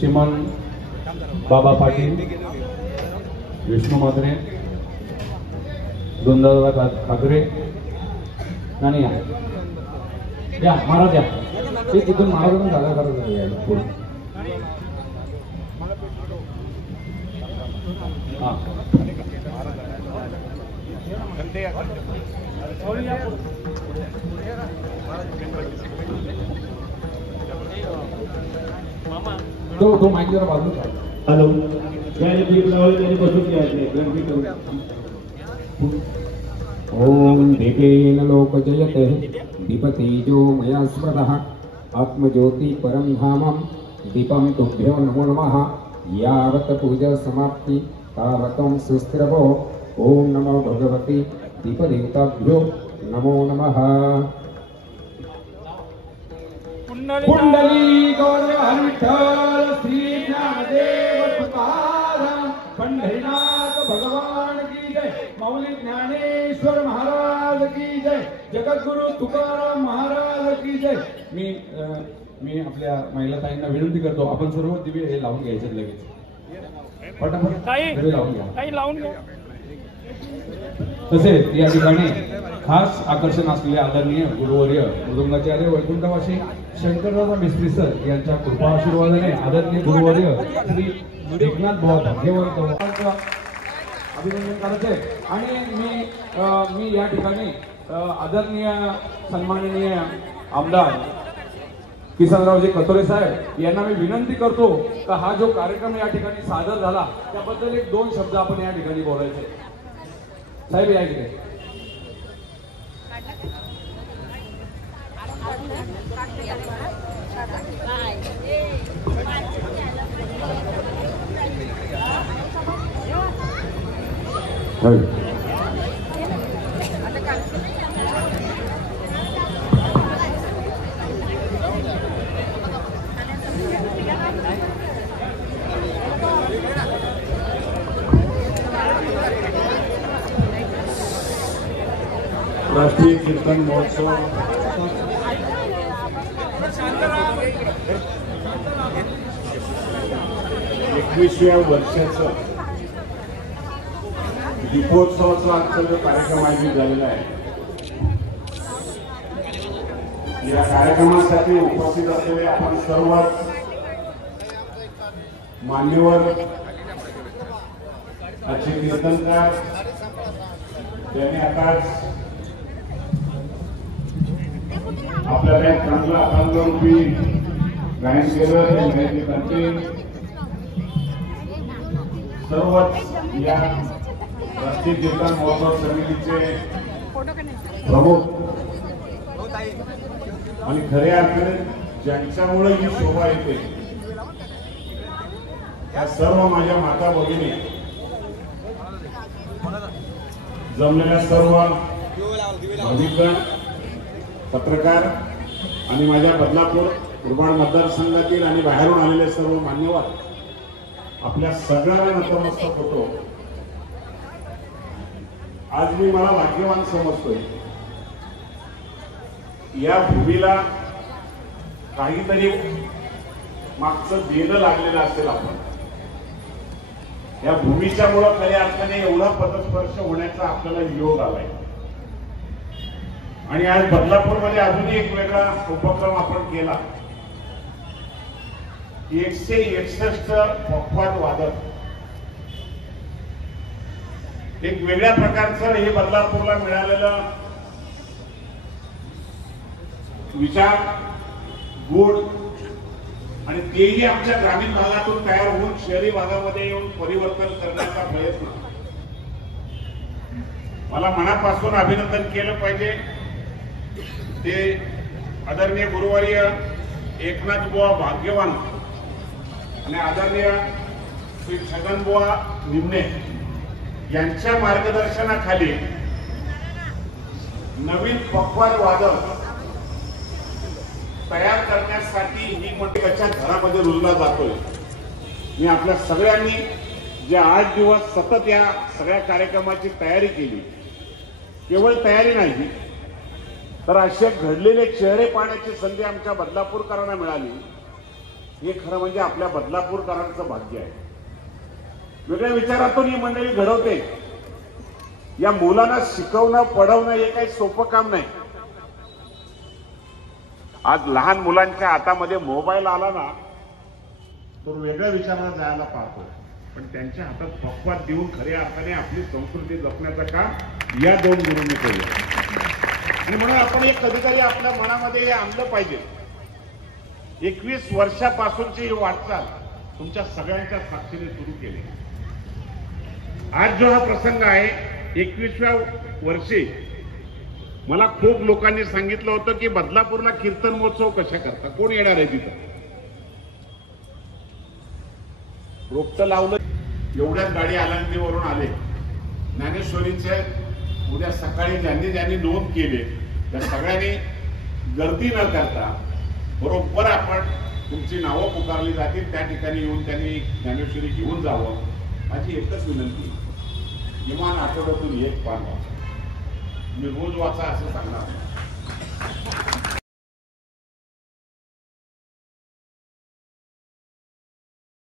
चिमन बाबा पाटील, विष्णू मात्रे, दोंदादादा ठाकरे आणि या महाराज या ते तिथून महाराजांना जागा करत पुढे. तो माहिती जरा बाजूला. हॅलो, त्याने दीप लावले त्याने बसून घ्यायचे. ओम दीपेन लोक जयते दीपतेजो मया स्मृतः आत्मज्योति परम धामं दीपं तुभ्यो नमो नमः. यावत् पूजा समाप्ति तावतं सुस्थिरवो. ओम नमो भगवती दीपदेवताभ्यो नमो नमः. कुंडली गौर विठ्ठल श्री ज्ञानदेव तुकाराम पंढरीनाथ भगवान की जय. माऊली ज्ञानेश्वर महाराज की जय. जगद्गुरु तुकाराम महाराज की जय. मी आपल्या महिला ताईंना विनंती करतो, आपण सर्व दिवे हे लावून घ्यायचे लगेच. पटापट दिवे लावून घ्या. तसेच या ठिकाणी खास आकर्षण असलेले आदरणीय गुरुवर्य मृदंगाचार्य वैकुंठवासी शंकरदादा मिस्त्री सर यांच्या कृपा आशीर्वादाने आदरणीय गुरुवर्य श्री एकनाथ भाऊ भाग्यवंत अभिनंदन करायचे. आणि मी या ठिकाणी आदरणीय सन्माननीय आमदार किसनरावजी कतोरे साहेब यांना मी विनंती करतो का हा जो कार्यक्रम या ठिकाणी सादर झाला त्याबद्दल 1-2 शब्द आपण या ठिकाणी बोलायचे. साहेब या इकडे. राष्ट्रीय कीर्तन महोत्सव 21व्या वर्षाचं दीपोत्सवाचा आजचा जो कार्यक्रम आयोजित झालेला आहे, या कार्यक्रमासाठी उपस्थित असलेले आपण सर्व मान्यवर, अच्छे कीर्तनकार ज्यांनी आताच आपल्याला एक चांगला अभंगरूपी गायन केलं, सर्वच या राष्ट्रीय कीर्तन महोत्सव समितीचे प्रमुख आणि खऱ्या अर्थाने ज्यांच्यामुळे ही शोभा येते त्या सर्व माझ्या माता भगिनी, जमलेल्या सर्व भाविकगण, पत्रकार आणि माझ्या बदलापूर उर्बाड मतदारसंघातील आणि बाहेरून आलेले सर्व मान्यवर, आपल्या सगळ्यांना नतमस्तक होतो. आज मी मला भाग्यवान समजतोय. या भूमीला काहीतरी मागचं देणं लागलेलं असेल. आपण या भूमीच्या मुळे खऱ्या अर्थाने एवढा पदस्पर्श होण्याचा आपल्याला योग आलाय. आणि आज बदलापूरमध्ये अजूनही एक वेगळा उपक्रम आपण केला. 161 पखवाज वादक, एक वेगळ्या प्रकारचं हे बदलापूरला मिळालेलं विचार, गुण, आणि तेही आमच्या ग्रामीण भागातून तयार होऊन शहरी भागामध्ये येऊन परिवर्तन करण्याचा प्रयत्न. मला मनापासून अभिनंदन केलं पाहिजे ते आदरणीय गुरुवर्य एकनाथ बुवा भाग्यवान आणि आदरणीय श्री छगन बुवा निमणे यांच्या मार्गदर्शनाखाली नवीन पखवाज वादक तयार करण्यासाठी ही मंडळाच्या घरामध्ये रुजला जातोय. मी आपल्या सगळ्यांनी जे 8 दिवस सतत या सगळ्या कार्यक्रमाची तयारी केली, केवळ तयारी नाही तर असे घडलेले चेहरे पाहण्याची संधी आमच्या बदलापूरकरांना मिळाली. हे खरं म्हणजे आपल्या बदलापूरकरांचं भाग्य आहे. वेगळ्या विचारातून ही मंडळी घडवते. या मुलांना शिकवणं पढवणं हे काही सोपं काम नाही. आज लहान मुलांच्या हातामध्ये मोबाईल आला ना तो वेगळ्या विचाराला जायला पाहतो, पण त्यांच्या हातात पक्वात देऊन खऱ्या अर्थाने आपली संस्कृती जपण्याचं काम या दोन गुरूंनी केलं. आणि म्हणून आपण एक कधीतरी आपल्या मनामध्ये हे आणलं पाहिजे. 21 वर्षापासूनची ही वाटचाल तुमच्या सगळ्यांच्या साक्षीने सुरू केली. आज जो हा प्रसंग आहे 21व्या वर्षी मला खूप लोकांनी सांगितलं होतं की बदलापूरला कीर्तन महोत्सव कशा करता, कोण येणार आहे तिथं. रोपटं लावलं, एवढ्याच गाडी आळंदीवरून आले. ज्ञानेश्वरीचे उद्या सकाळी ज्यांनी ज्यांनी नोंद केली त्या सगळ्यांनी गर्दी न करता बरोबर आपण तुमची नावं पुकारली जातील त्या ठिकाणी येऊन त्यांनी ज्ञानेश्वरी घेऊन जावं. माझी एकच विनंती, किमान आठवड्यातून एक पान वाचा. मी रोज वाचा असं सांगणार.